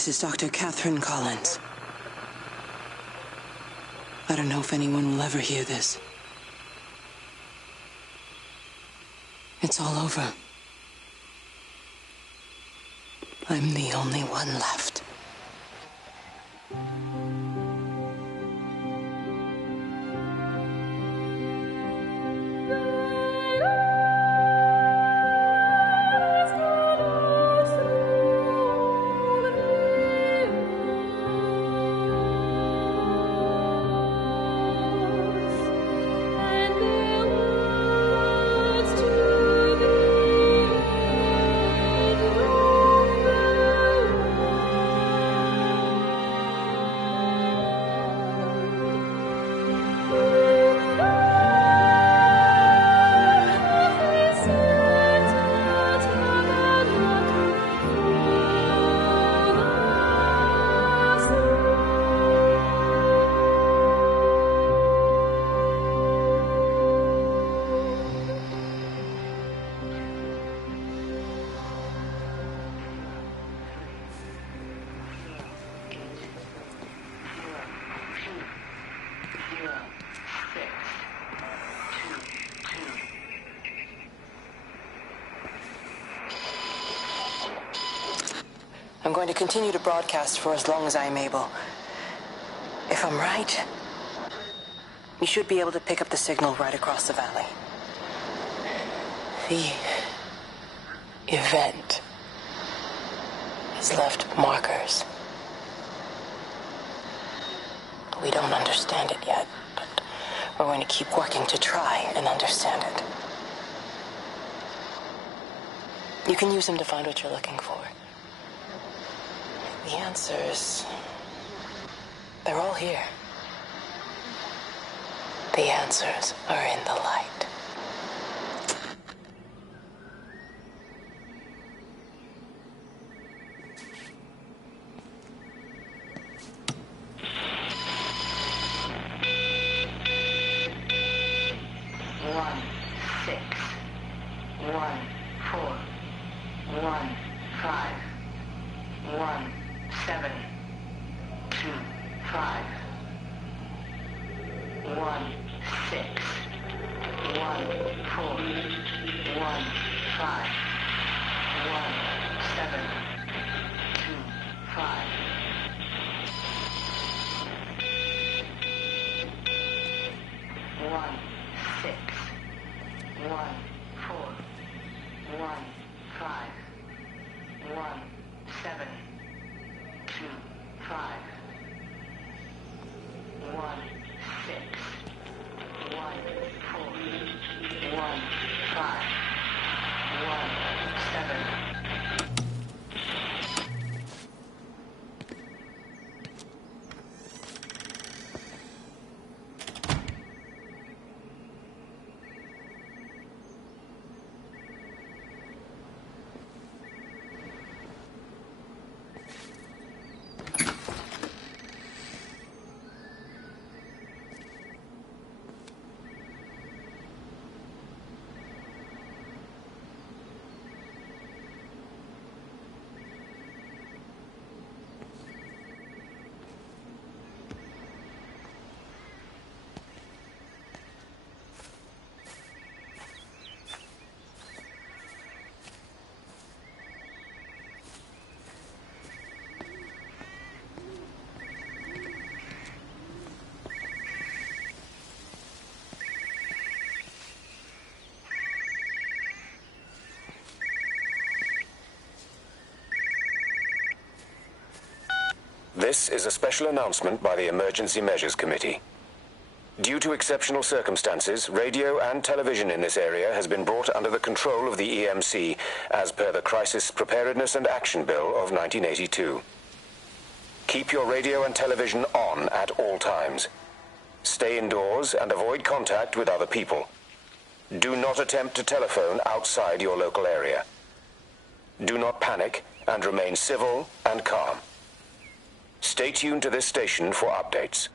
This is Dr. Catherine Collins. I don't know if anyone will ever hear this. It's all over. I'm the only one left. I'm going to continue to broadcast for as long as I'm able. If I'm right, you should be able to pick up the signal right across the valley. The event has left markers. We don't understand it yet, but we're going to keep working to try and understand it. You can use them to find what you're looking for. The answers, they're all here. The answers are in the light. This is a special announcement by the Emergency Measures Committee. Due to exceptional circumstances, radio and television in this area has been brought under the control of the EMC as per the Crisis Preparedness and Action Bill of 1982. Keep your radio and television on at all times. Stay indoors and avoid contact with other people. Do not attempt to telephone outside your local area. Do not panic and remain civil and calm. Stay tuned to this station for updates.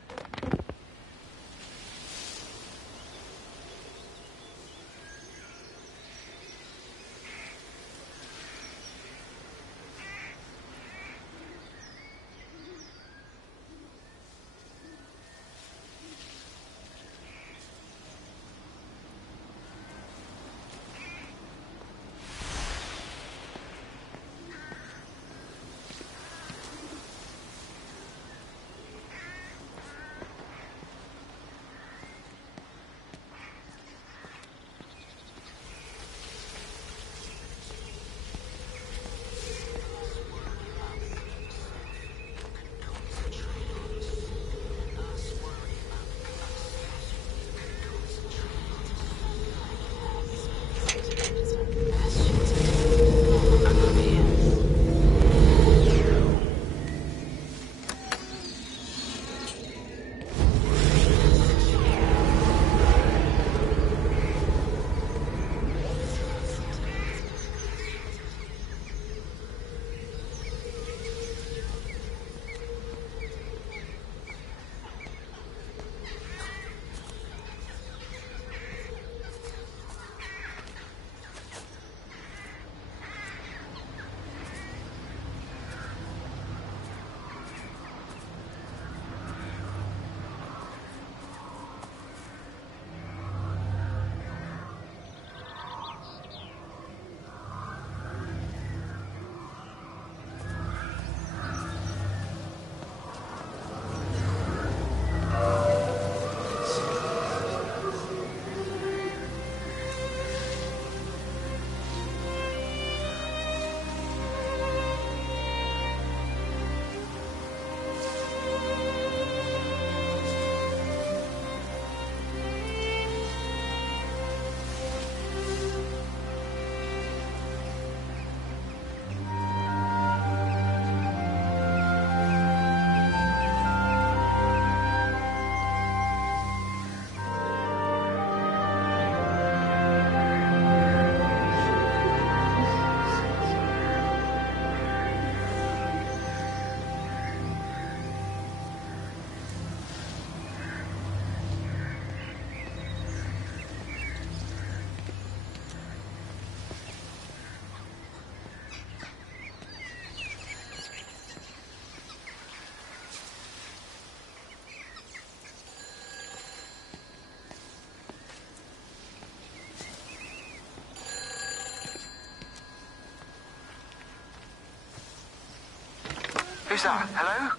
Who's that? Hello?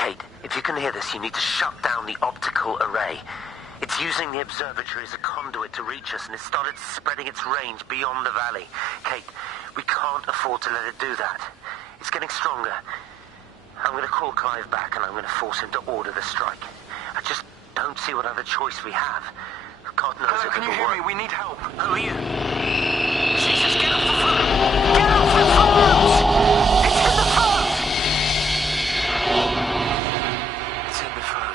Kate, if you can hear this, you need to shut down the optical array. It's using the observatory as a conduit to reach us, and it's started spreading its range beyond the valley. Kate, we can't afford to let it do that. It's getting stronger. I'm going to call Clive back, and I'm going to force him to order the strike. I just don't see what other choice we have. God knows Hello, can you hear me? We need help. Who are you? Jesus, get off the phone! Get off the phone! It's in the phone! It's in the phone.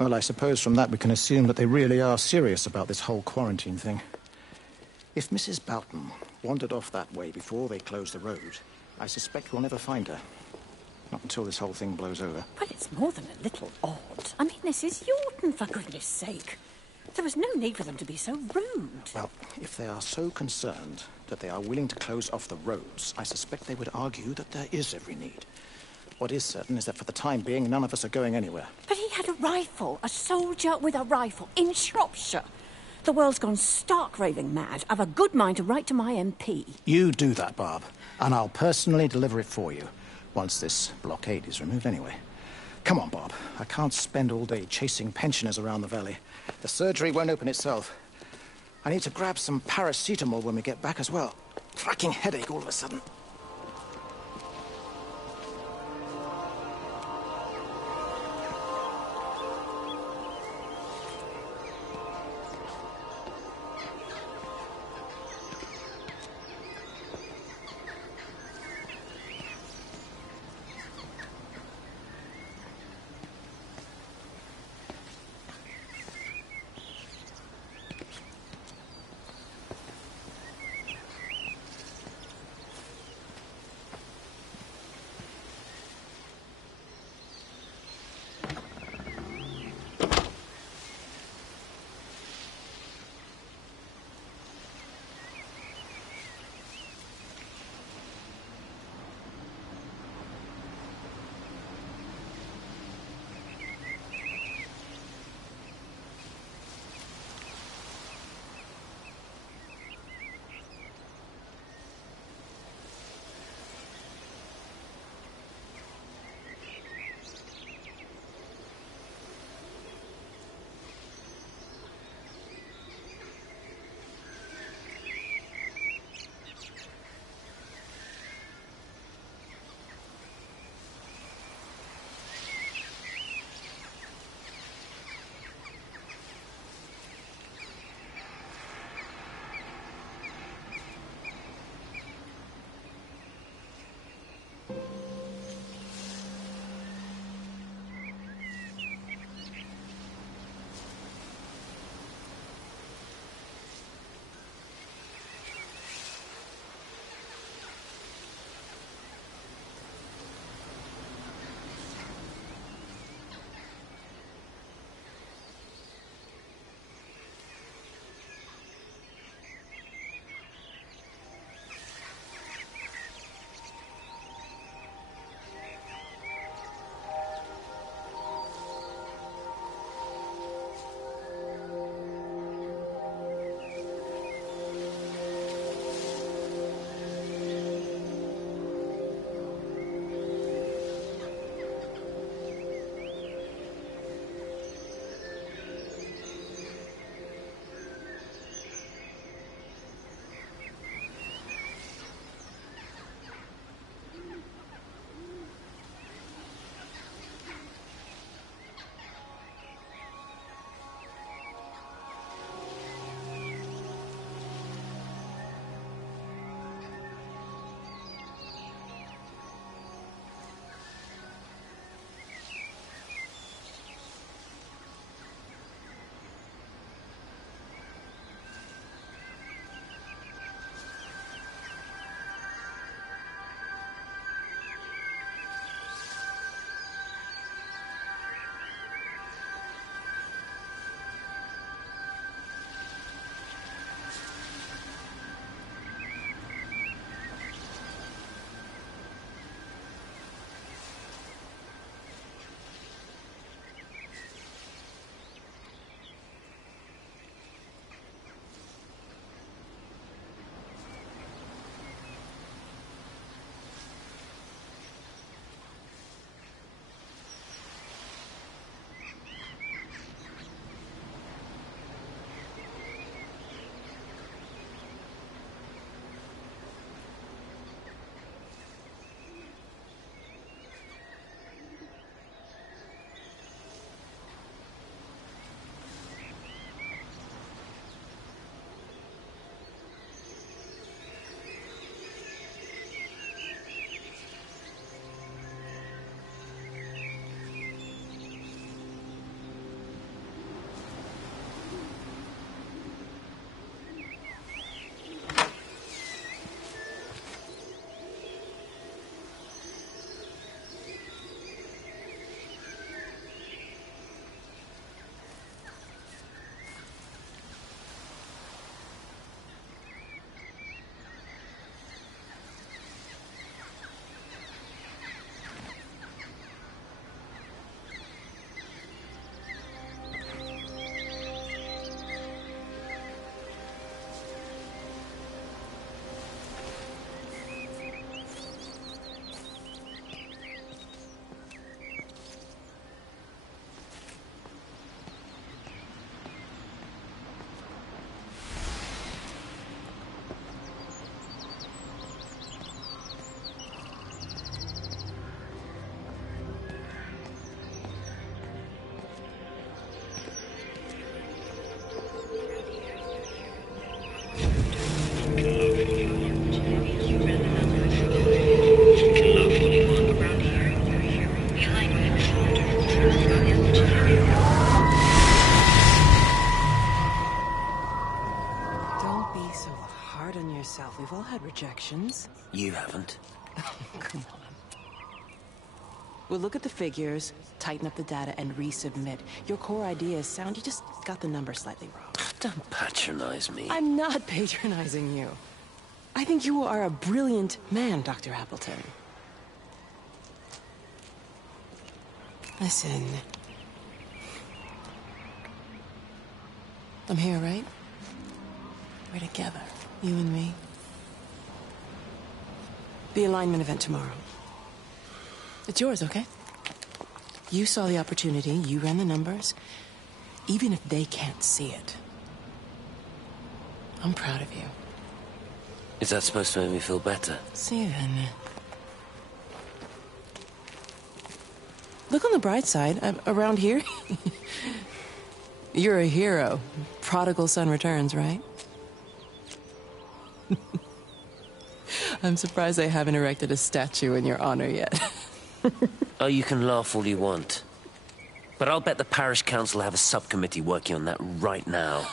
Well, I suppose from that we can assume that they really are serious about this whole quarantine thing. If Mrs. Boughton wandered off that way before they closed the road, I suspect we'll never find her. Not until this whole thing blows over. Well, it's more than a little odd. I mean, this is Yorton, for goodness sake. There was no need for them to be so rude. Well, if they are so concerned that they are willing to close off the roads, I suspect they would argue that there is every need. What is certain is that for the time being, none of us are going anywhere. But he had a rifle, a soldier with a rifle, in Shropshire. The world's gone stark raving mad. I've a good mind to write to my MP. You do that, Barb, and I'll personally deliver it for you, once this blockade is removed anyway. Come on, Bob. I can't spend all day chasing pensioners around the valley. The surgery won't open itself. I need to grab some paracetamol when we get back as well. Cracking headache all of a sudden. projections. You haven't. Come on. We'll look at the figures, tighten up the data, and resubmit. Your core idea is sound, you just got the numbers slightly wrong. Don't patronize me. I'm not patronizing you. I think you are a brilliant man, Dr. Appleton. Listen. I'm here, right? We're together, you and me. The alignment event tomorrow. It's yours, okay? You saw the opportunity, you ran the numbers. Even if they can't see it, I'm proud of you. Is that supposed to make me feel better? Steven. Look on the bright side. Around here, you're a hero. Prodigal son returns, right? I'm surprised they haven't erected a statue in your honor yet. Oh, you can laugh all you want. But I'll bet the parish council have a subcommittee working on that right now.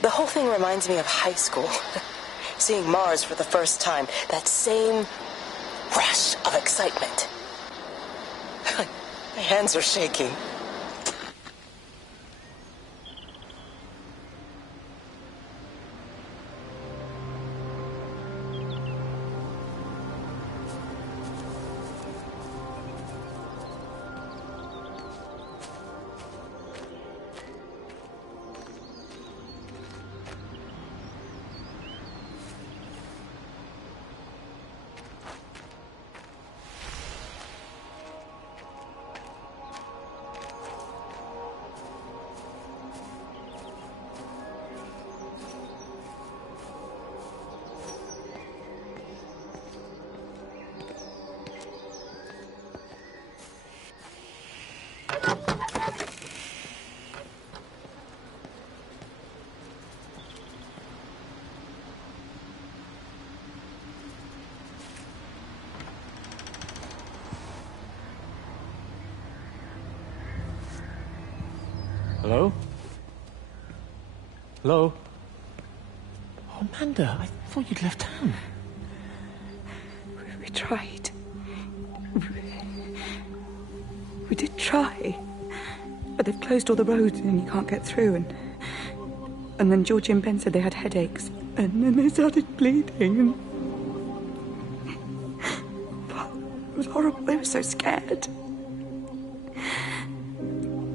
The whole thing reminds me of high school. Seeing Mars for the first time. That same rush of excitement. My hands are shaking. Hello? Hello? Oh, Amanda, I thought you'd left town. We tried. We did try. But they've closed all the roads and you can't get through. And then Georgie and Ben said they had headaches. And then they started bleeding. And... it was horrible. They were so scared.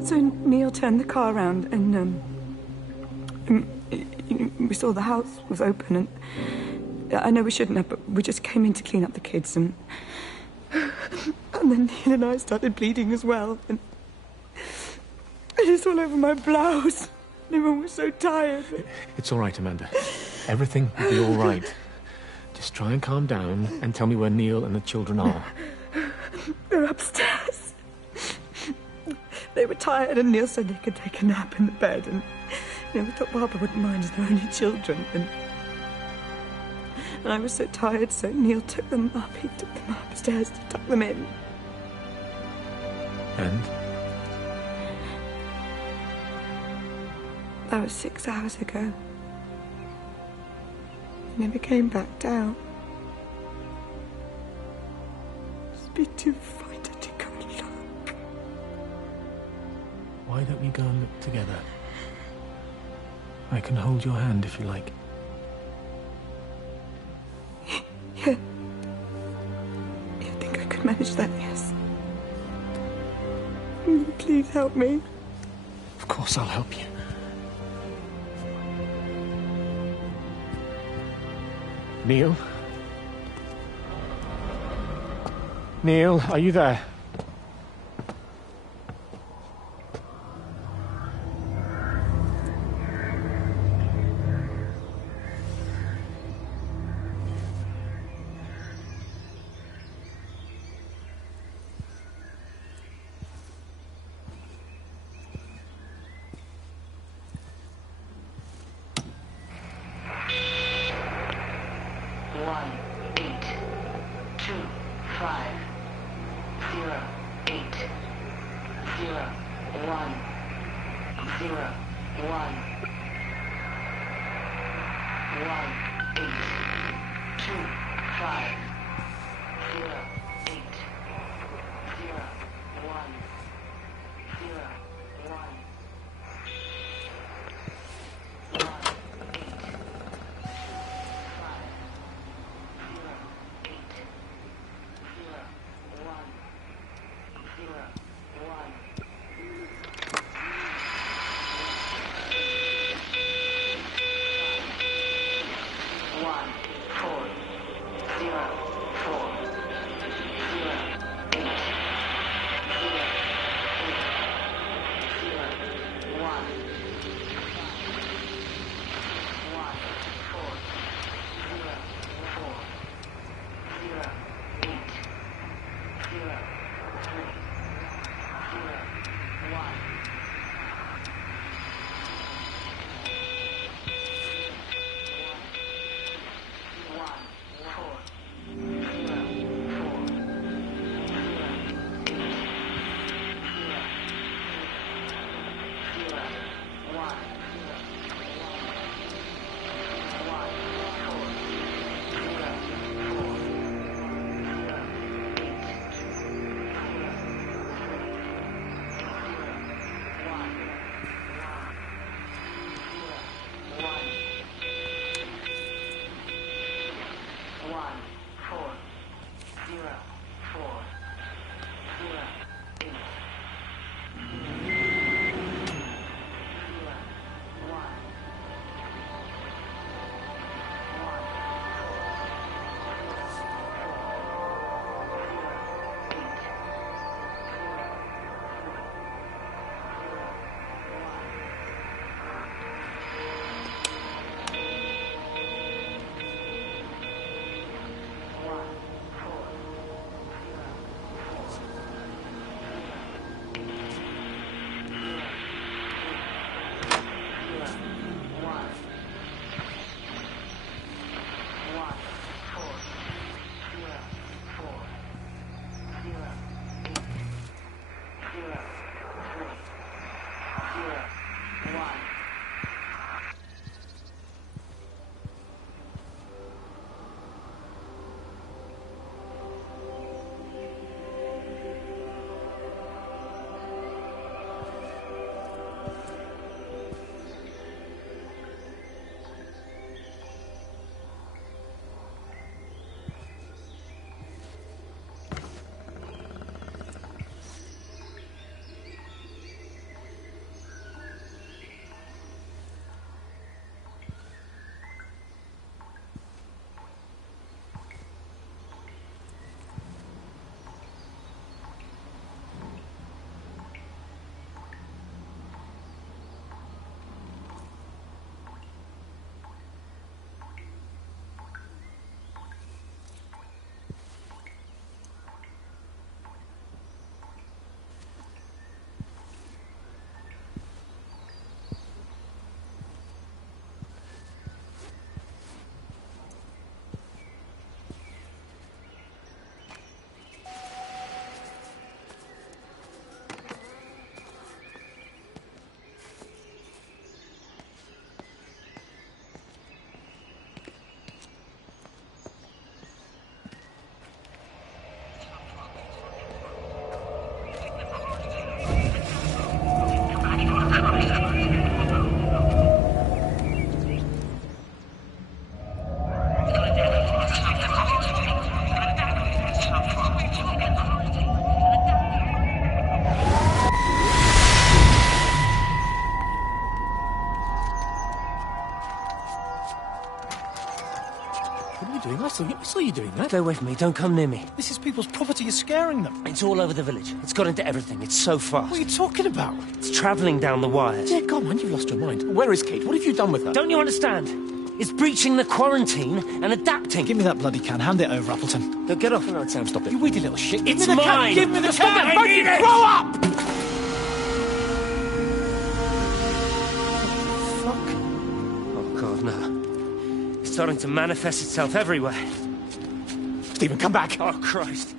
So Neil turned the car around and we saw the house was open, and I know we shouldn't have, but we just came in to clean up the kids, and then Neil and I started bleeding as well, and it's all over my blouse. Everyone was so tired. It's all right, Amanda. Everything will be all right. Just try and calm down and tell me where Neil and the children are. They're upstairs. They were tired, and Neil said they could take a nap in the bed, and we thought Barbara wouldn't mind as they're only children, and I was so tired, so Neil took them up. He took them upstairs to tuck them in. And? That was 6 hours ago. He never came back down. It's a bit too frightened to go and look. Why don't we go and look together? I can hold your hand if you like. Yeah. I think I could manage that, yes. Please help me. Of course I'll help you. Neil? Neil, are you there? Zero. you doing that? Stay away from me. Don't come near me. This is people's property. You're scaring them. It's all over the village. It's got into everything. It's so fast. What are you talking about? It's travelling down the wires. Yeah, come on, you've lost your mind. Where is Kate? What have you done with her? Don't you understand? It's breaching the quarantine and adapting. Give me that bloody can. Hand it over, Appleton. No, get off. No, Sam, stop it. You weedy little shit. Give It's me the mine. can. Give me the Stop can. it. I need it. Grow up! Fuck. Oh, God, no. It's starting to manifest itself everywhere. Stephen, come back. Oh, Christ.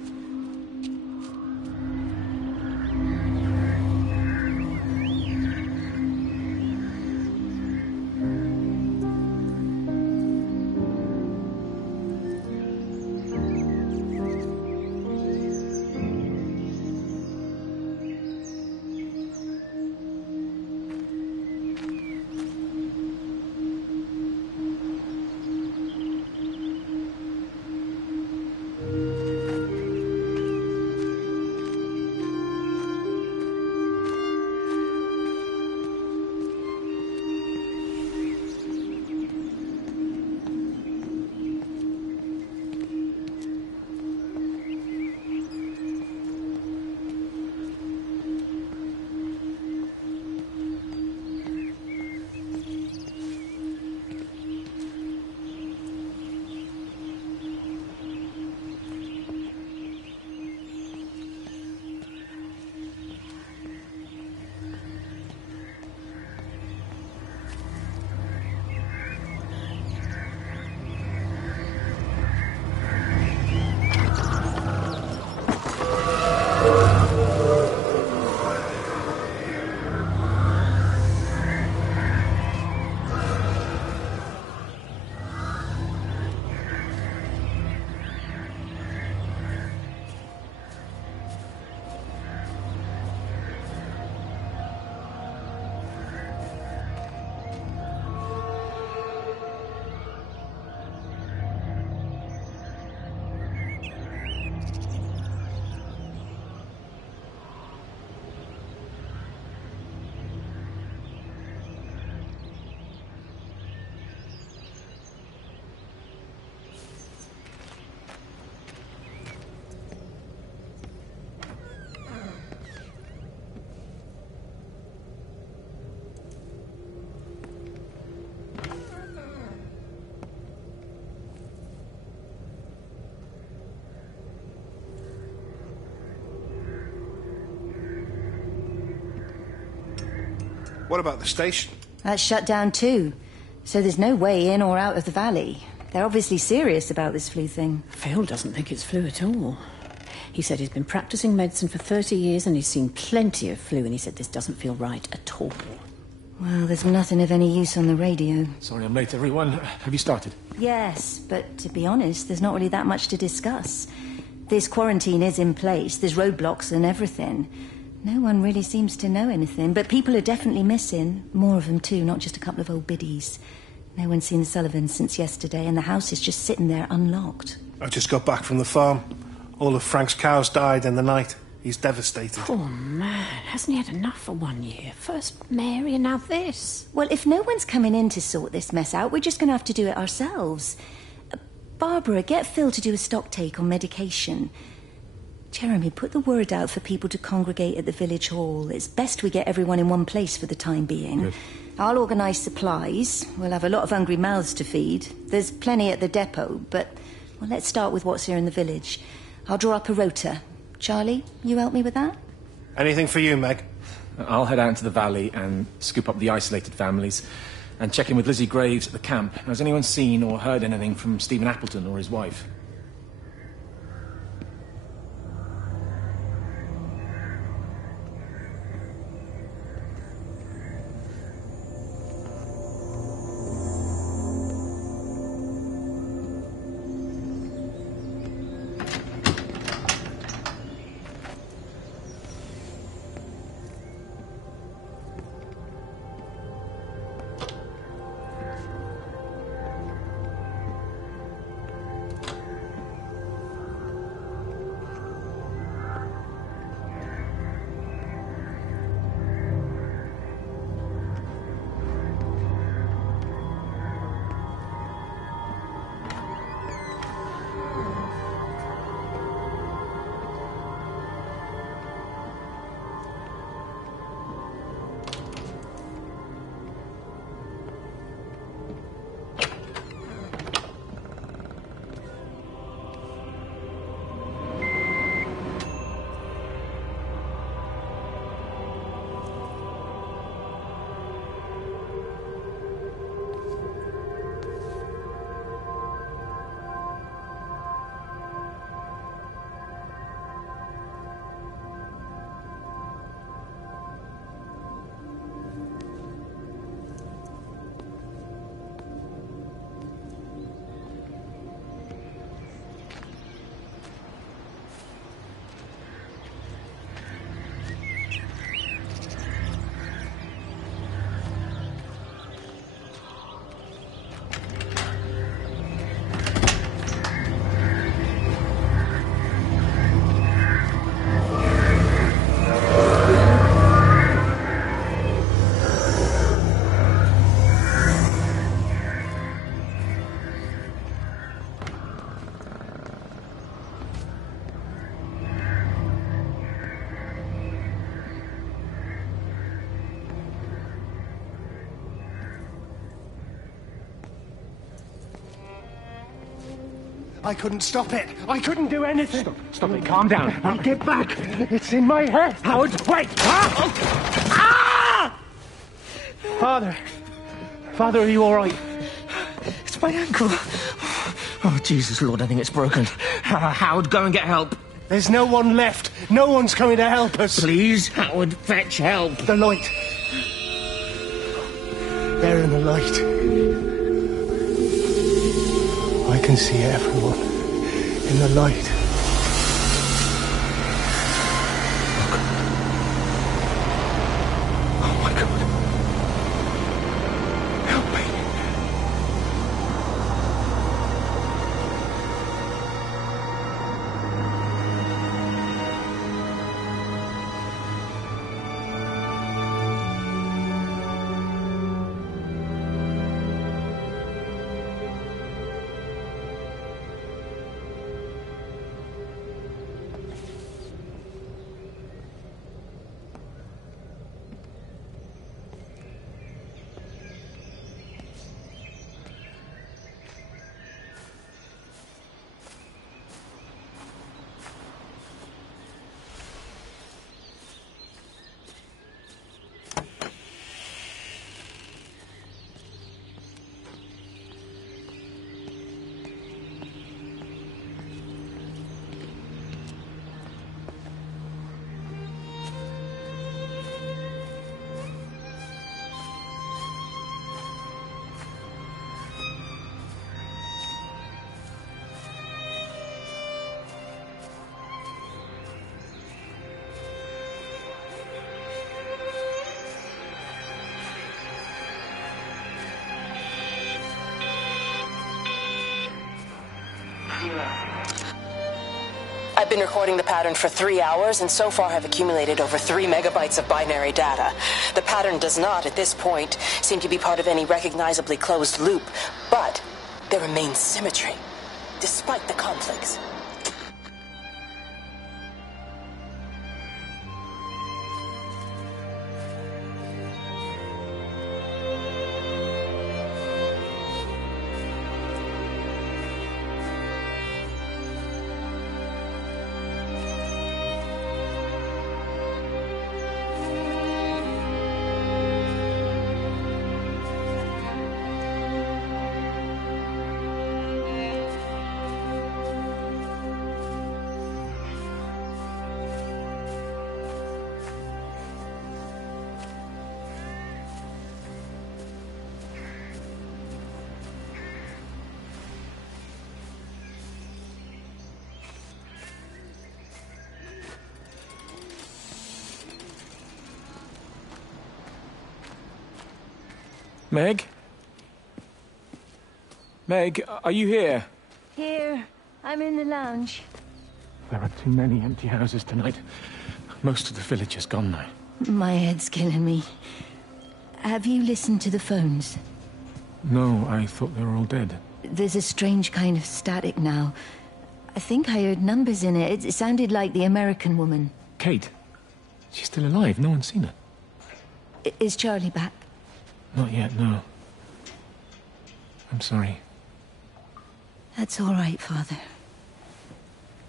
What about the station? That's shut down too. So there's no way in or out of the valley. They're obviously serious about this flu thing. Phil doesn't think it's flu at all. He said he's been practicing medicine for 30 years and he's seen plenty of flu, and he said this doesn't feel right at all. Well, there's nothing of any use on the radio. Sorry I'm late, everyone. Have you started? Yes, but to be honest, there's not really that much to discuss. This quarantine is in place, there's roadblocks and everything. No one really seems to know anything, but people are definitely missing. More of them too, not just a couple of old biddies. No one's seen the Sullivans since yesterday, and the house is just sitting there unlocked. I just got back from the farm. All of Frank's cows died in the night. He's devastated. Poor man. Hasn't he had enough for 1 year? First Mary and now this. Well, if no one's coming in to sort this mess out, we're just going to have to do it ourselves. Barbara, get Phil to do a stock take on medication. Jeremy, put the word out for people to congregate at the village hall. It's best we get everyone in one place for the time being. Good. I'll organise supplies. We'll have a lot of hungry mouths to feed. There's plenty at the depot, but well, let's start with what's here in the village. I'll draw up a rota. Charlie, you help me with that? Anything for you, Meg? I'll head out into the valley and scoop up the isolated families and check in with Lizzie Graves at the camp. Has anyone seen or heard anything from Stephen Appleton or his wife? I couldn't stop it. I couldn't do anything. Stop it. Calm down. Now get back. It's in my head. Howard, wait! Ah! Father. Father, are you all right? It's my ankle. Oh, Jesus, Lord, I think it's broken. Howard, go and get help. There's no one left. No one's coming to help us. Please, Howard, fetch help. The light. There in the light. I can see everyone in the light. Oh my God. Help me. I've been recording the pattern for 3 hours and so far have accumulated over 3 megabytes of binary data. The pattern does not, at this point, seem to be part of any recognizably closed loop, but there remains symmetry, despite the conflicts. Meg? Meg, are you here? Here. I'm in the lounge. There are too many empty houses tonight. Most of the village is gone now. My head's killing me. Have you listened to the phones? No, I thought they were all dead. There's a strange kind of static now. I think I heard numbers in it. It sounded like the American woman. Kate? She's still alive. No one's seen her. Is Charlie back? Not yet, no. I'm sorry. That's all right, Father.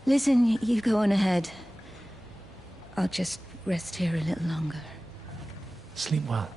Listen, you go on ahead. I'll just rest here a little longer. Sleep well.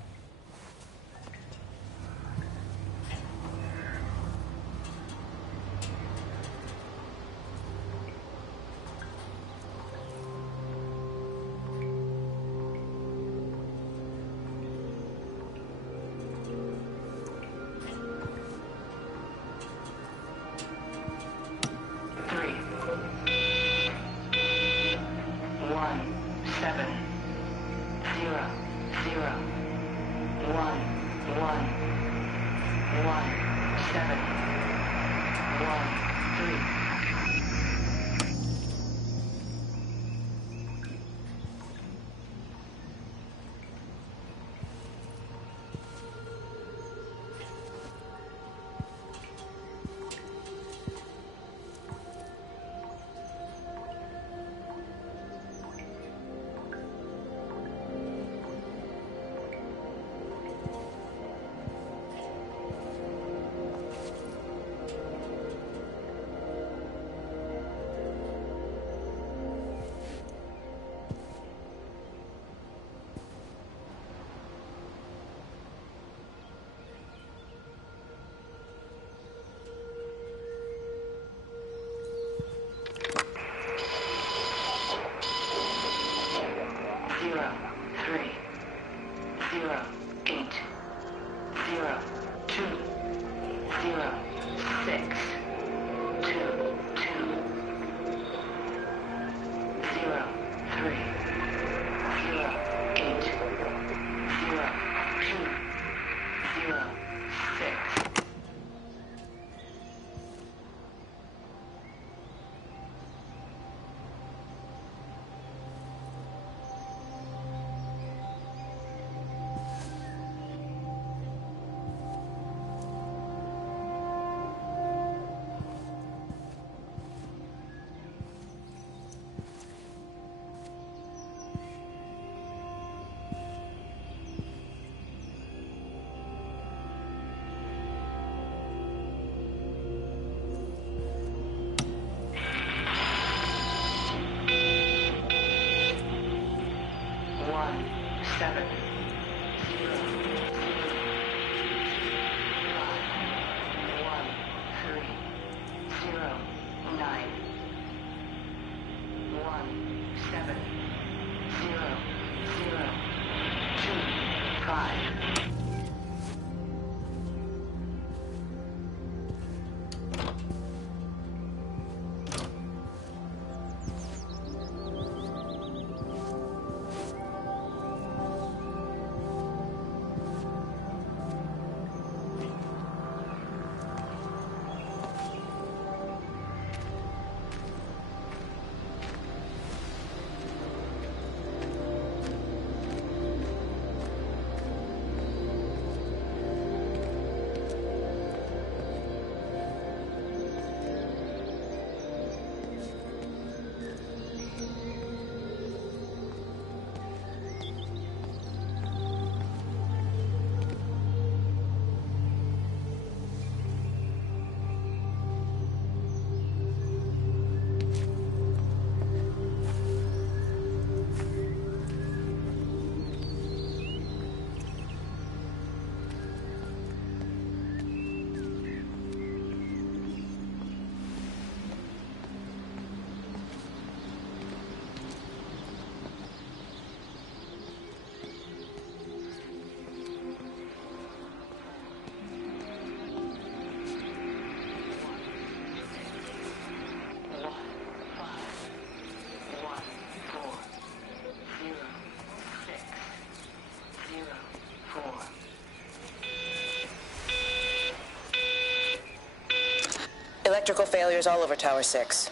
Electrical failures all over Tower 6.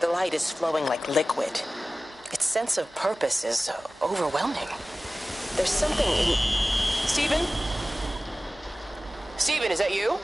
The light is flowing like liquid. Its sense of purpose is overwhelming. There's something in... Stephen? Stephen, is that you?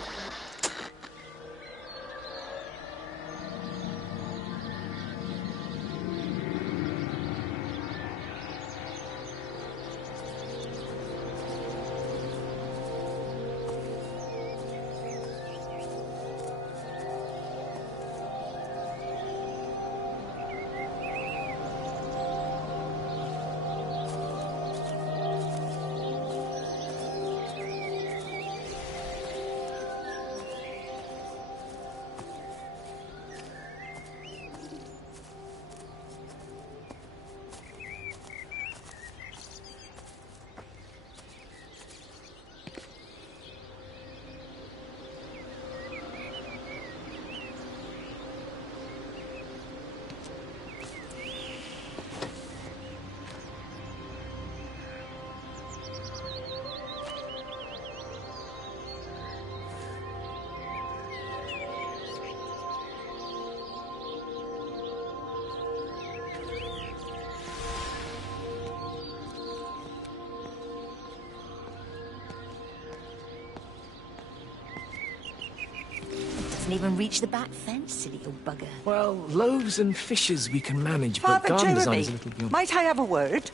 Even reach the back fence, silly old bugger. Well, loaves and fishes we can manage, but Father garden design Jeremy, is a little beyond... might I have a word?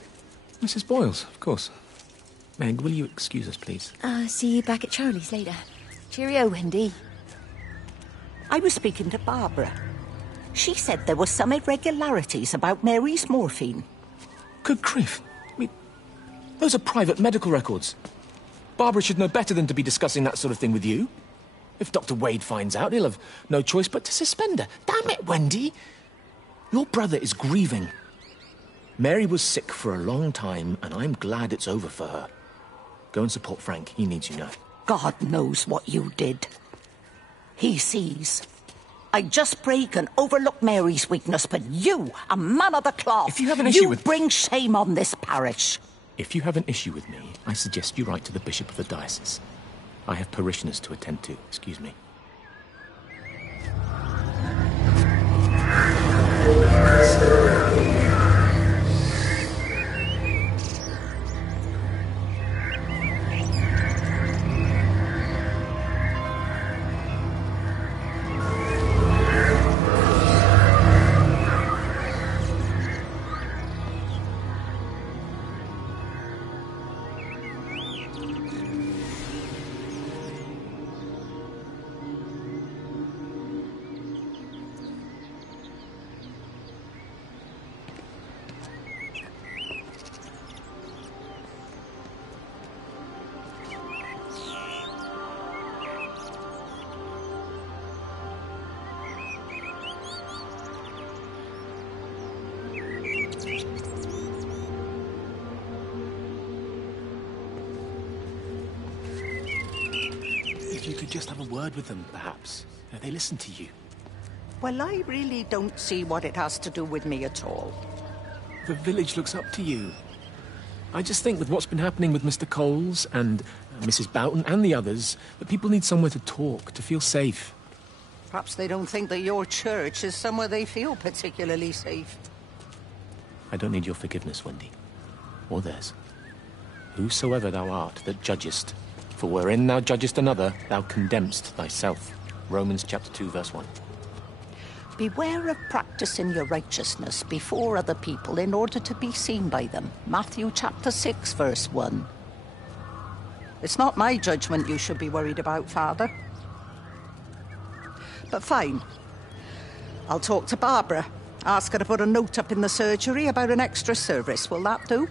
Mrs. Boyles, of course. Meg, will you excuse us, please? See you back at Charlie's later. Cheerio, Wendy. I was speaking to Barbara. She said there were some irregularities about Mary's morphine. Good grief. I mean, those are private medical records. Barbara should know better than to be discussing that sort of thing with you. If Dr. Wade finds out, he'll have no choice but to suspend her. Damn it, Wendy! Your brother is grieving. Mary was sick for a long time, and I'm glad it's over for her. Go and support Frank. He needs you now. God knows what you did. He sees. I just break and overlook Mary's weakness, but you, a man of the cloth, if you have an issue with... bring shame on this parish. If you have an issue with me, I suggest you write to the Bishop of the Diocese. I have parishioners to attend to. Excuse me. If you could just have a word with them, perhaps. They listen to you. Well, I really don't see what it has to do with me at all. The village looks up to you. I just think with what's been happening with Mr. Coles and Mrs. Boughton and the others, that people need somewhere to talk, to feel safe. Perhaps they don't think that your church is somewhere they feel particularly safe. I don't need your forgiveness, Wendy. Or theirs. Whosoever thou art that judgest, for wherein thou judgest another, thou condemnest thyself. Romans chapter 2, verse 1. Beware of practicing your righteousness before other people in order to be seen by them. Matthew chapter 6, verse 1. It's not my judgment you should be worried about, Father. But fine. I'll talk to Barbara. Ask her to put a note up in the surgery about an extra service. Will that do?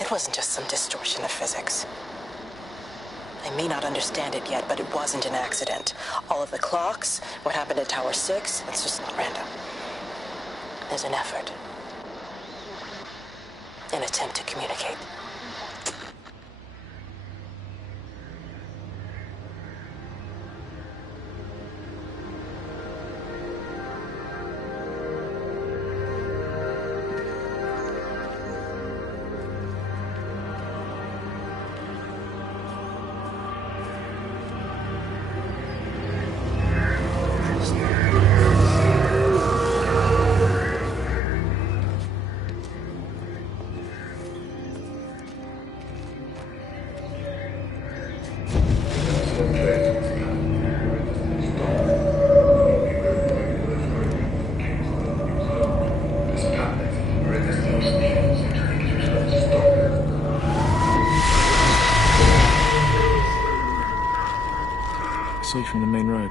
It wasn't just some distortion of physics. I may not understand it yet, but it wasn't an accident. All of the clocks, what happened at Tower 6, it's just not random. There's an effort. An attempt to communicate. From the main road.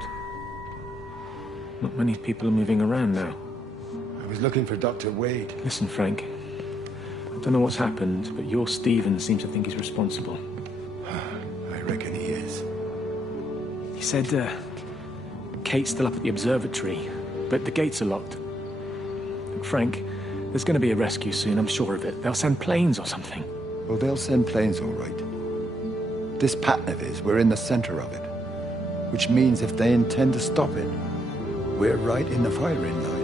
Not many people are moving around now. I was looking for Dr. Wade. Listen, Frank. I don't know what's happened, but your Stephen seems to think he's responsible. I reckon he is. He said, Kate's still up at the observatory, but the gates are locked. Look, Frank, there's going to be a rescue soon, I'm sure of it. They'll send planes or something. Well, they'll send planes, all right. This pattern of his, we're in the center of it. Which means if they intend to stop it, we're right in the firing line.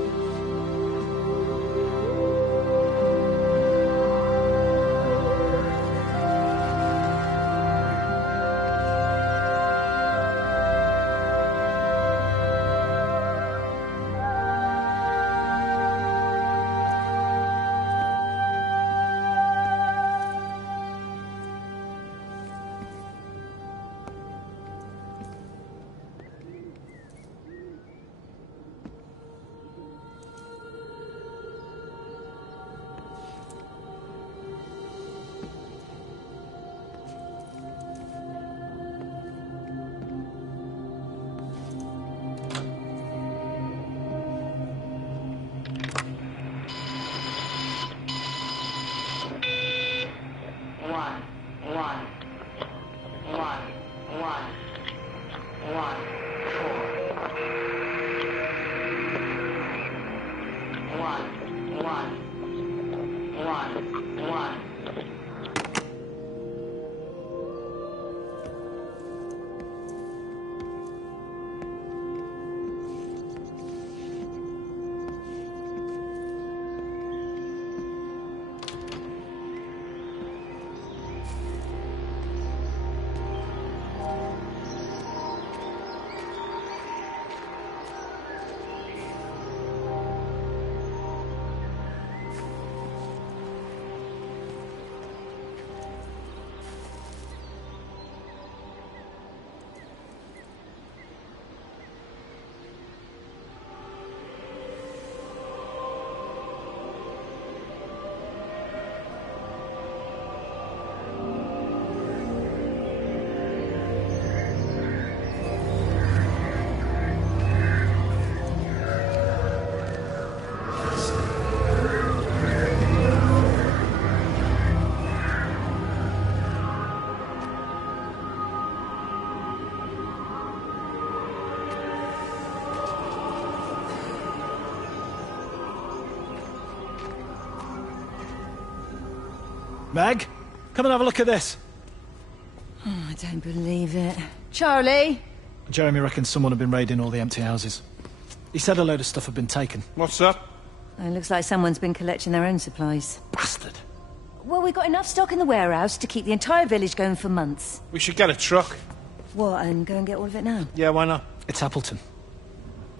Meg, come and have a look at this. Oh, I don't believe it. Charlie? Jeremy reckons someone had been raiding all the empty houses. He said a load of stuff had been taken. What's up? It looks like someone's been collecting their own supplies. Bastard. Well, we've got enough stock in the warehouse to keep the entire village going for months. We should get a truck. What, and go and get all of it now? Yeah, why not? It's Appleton.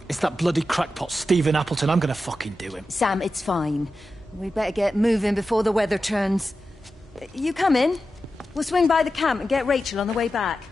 It's that bloody crackpot Stephen Appleton. I'm gonna fucking do him. Sam, it's fine. We'd better get moving before the weather turns. You come in. We'll swing by the camp and get Rachel on the way back.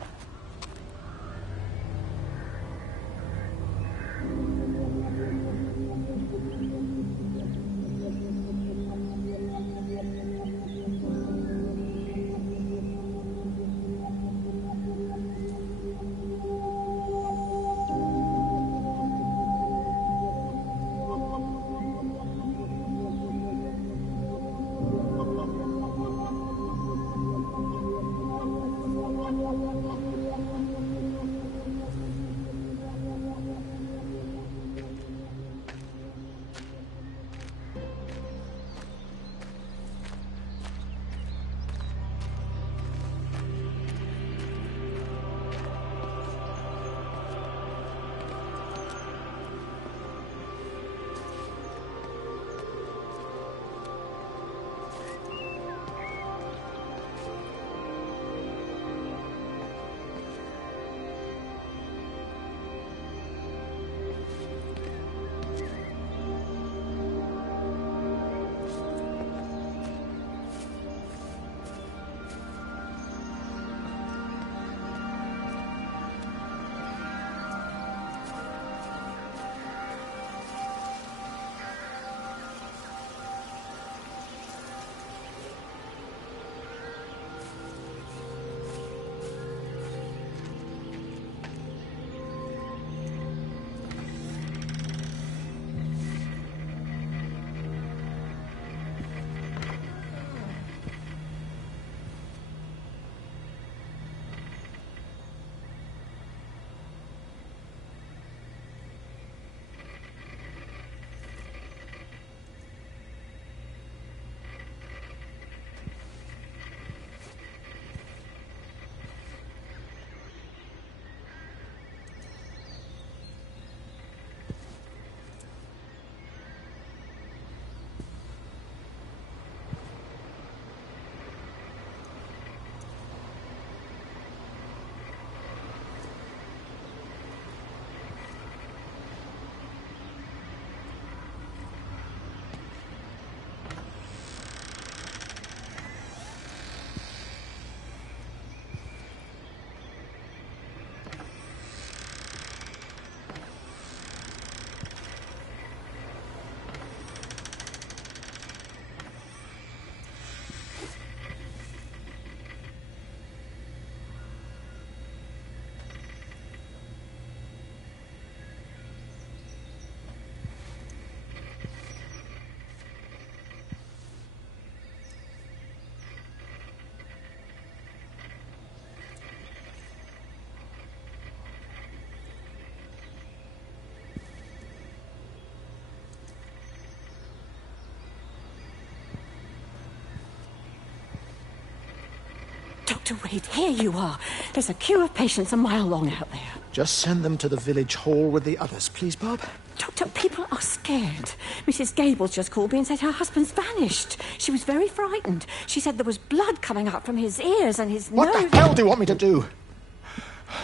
Dr. Wade, here you are. There's a queue of patients a mile long out there. Just send them to the village hall with the others, please, Bob. Doctor, people are scared. Mrs. Gable just called me and said her husband's vanished. She was very frightened. She said there was blood coming out from his ears and his nose. What the hell do you want me to do?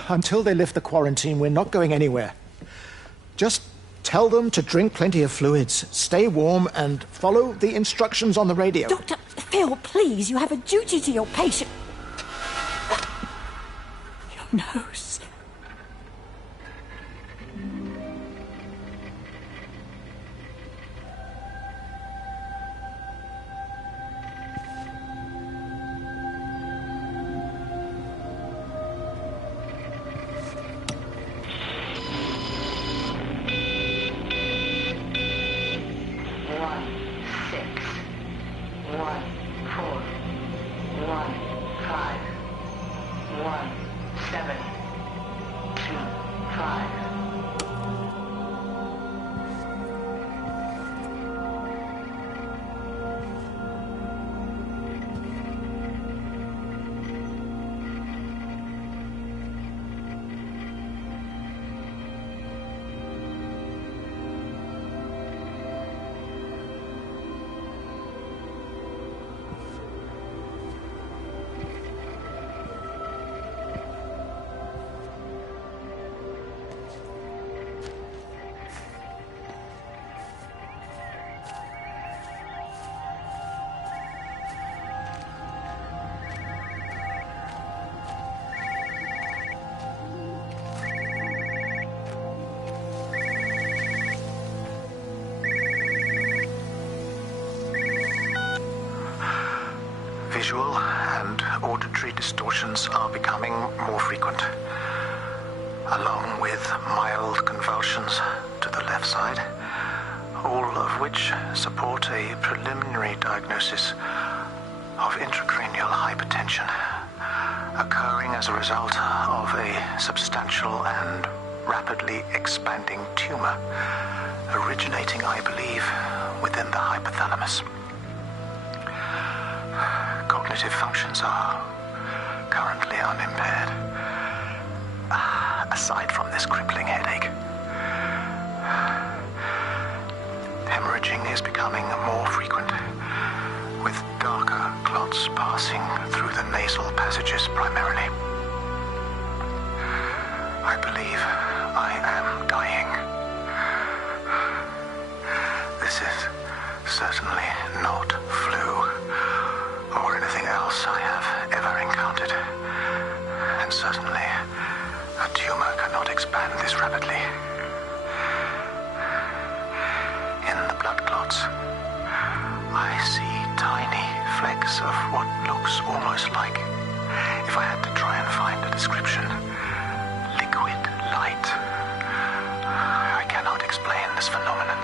Until they lift the quarantine, we're not going anywhere. Just tell them to drink plenty of fluids, stay warm, and follow the instructions on the radio. Dr. Phil, please, you have a duty to your patient. Your nose. Visual and auditory distortions are becoming more frequent, along with mild convulsions to the left side, all of which support a preliminary diagnosis of intracranial hypertension, occurring as a result of a substantial and rapidly expanding tumor, originating, I believe, within the hypothalamus. Cognitive functions are currently unimpaired, aside from this crippling headache. Hemorrhaging is becoming more frequent, with darker clots passing through the nasal passages primarily. I believe I am dying. This is certainly not flu or anything else I have ever encountered. And certainly, a tumor cannot expand this rapidly. In the blood clots, I see tiny flecks of what looks almost like, if I had to try and find a description, liquid light. I cannot explain this phenomenon.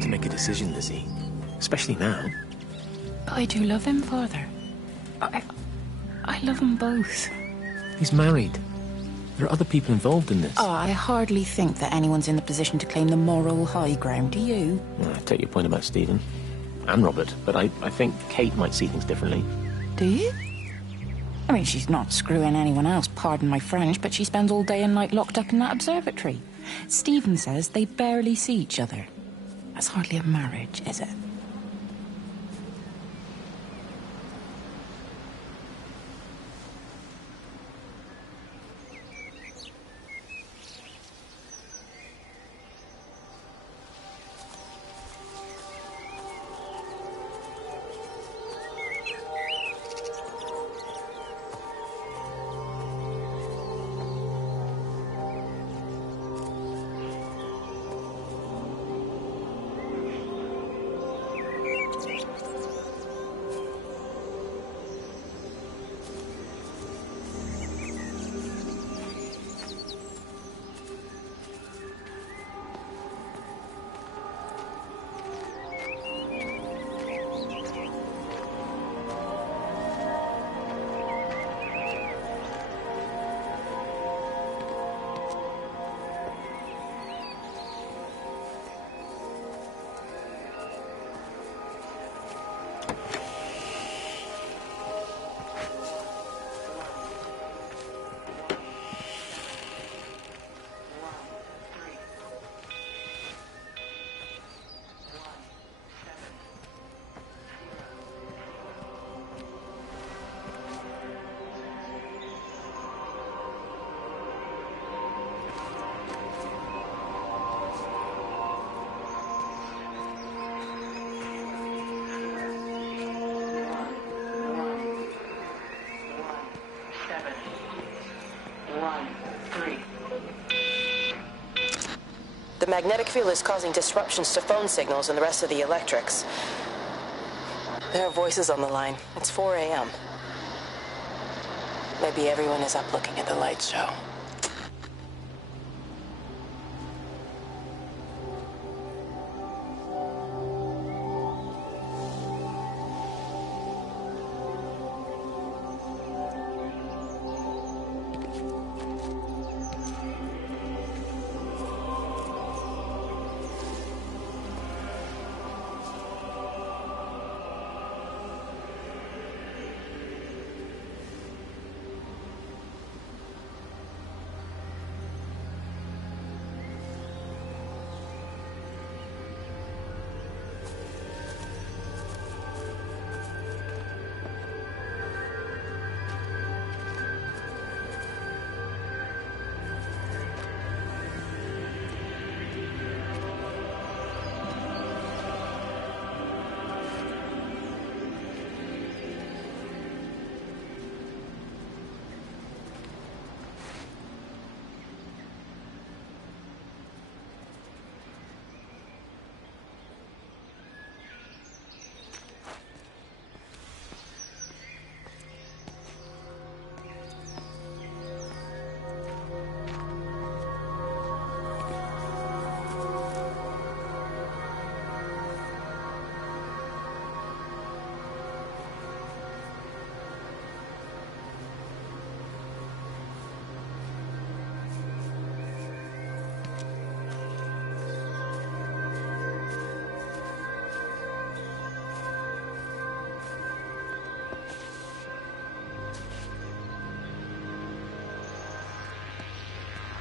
To make a decision, Lizzie. Especially now. But I do love him, Father. I love them both. He's married. There are other people involved in this. Oh, I hardly think that anyone's in the position to claim the moral high ground, do you? Well, I take your point about Stephen. And Robert. But I think Kate might see things differently. Do you? I mean, she's not screwing anyone else, pardon my French, but she spends all day and night locked up in that observatory. Stephen says they barely see each other. That's hardly a marriage, is it? The magnetic field is causing disruptions to phone signals and the rest of the electrics. There are voices on the line. It's 4 a.m. Maybe everyone is up looking at the light show.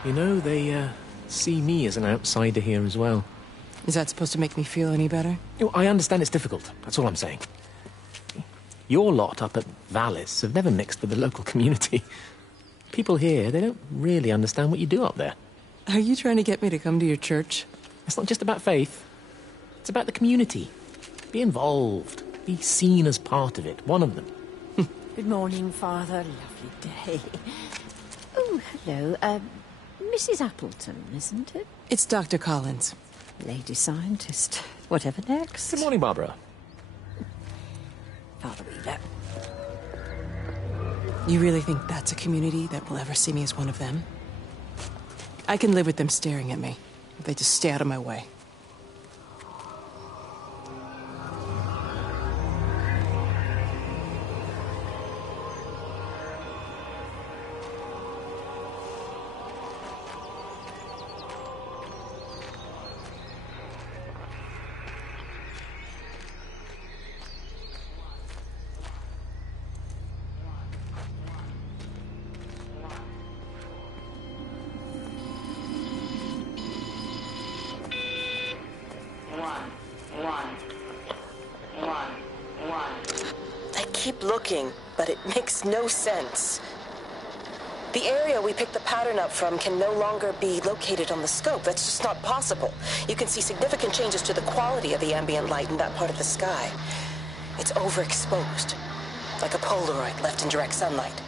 You know, they see me as an outsider here as well. Is that supposed to make me feel any better? Oh, I understand it's difficult. That's all I'm saying. Your lot up at Vallis have never mixed with the local community. People here, they don't really understand what you do up there. Are you trying to get me to come to your church? It's not just about faith. It's about the community. Be involved. Be seen as part of it. One of them. Good morning, Father. Lovely day. Oh, hello. Mrs. Appleton, isn't it? It's Dr. Collins. Lady scientist. Whatever next? Good morning, Barbara. Father Weaver. You really think that's a community that will ever see me as one of them? I can live with them staring at me, if they just stay out of my way. keep looking, but it makes no sense. The area we picked the pattern up from can no longer be located on the scope. That's just not possible. You can see significant changes to the quality of the ambient light in that part of the sky. It's overexposed, like a Polaroid left in direct sunlight.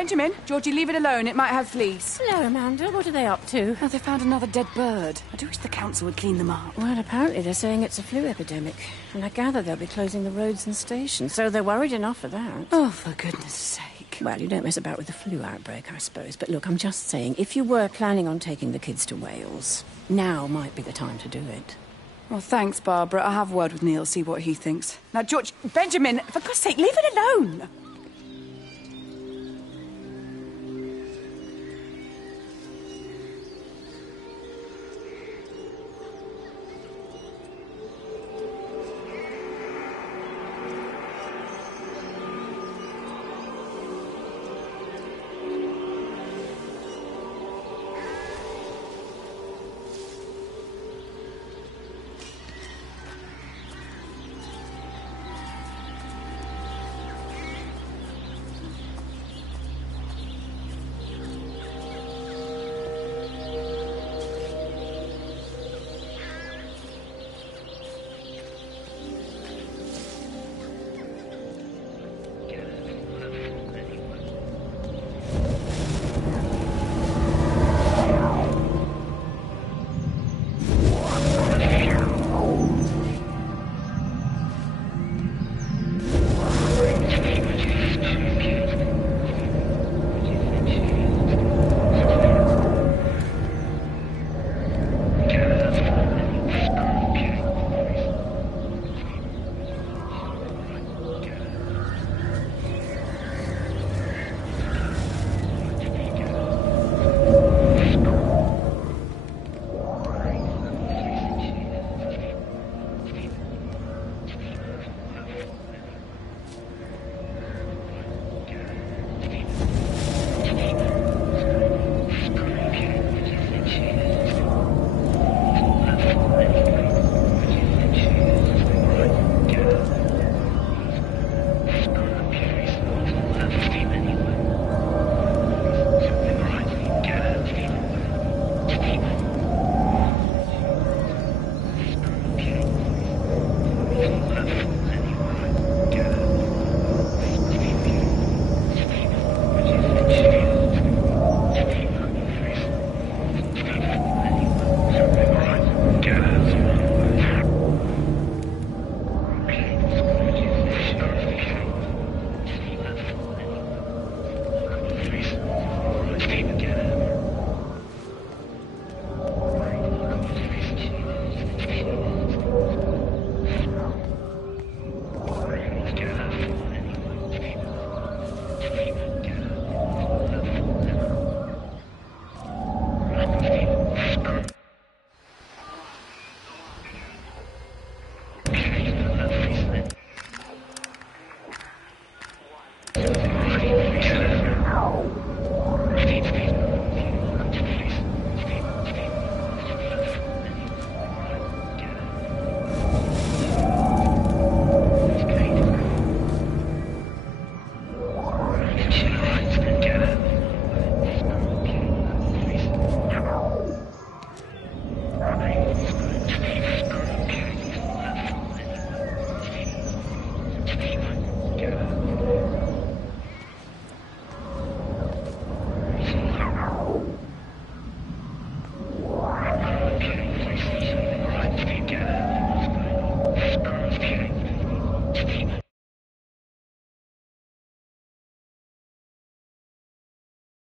Benjamin, Georgie, leave it alone. It might have fleas. Hello, Amanda. What are they up to? Oh, they found another dead bird. I do wish the council would clean them up. Well, apparently they're saying it's a flu epidemic. And I gather they'll be closing the roads and stations, so they're worried enough for that. Oh, for goodness sake. Well, you don't mess about with the flu outbreak, I suppose. But look, I'm just saying, if you were planning on taking the kids to Wales, now might be the time to do it. Well, thanks, Barbara. I'll have a word with Neil, see what he thinks. Now, George, Benjamin, for God's sake, leave it alone.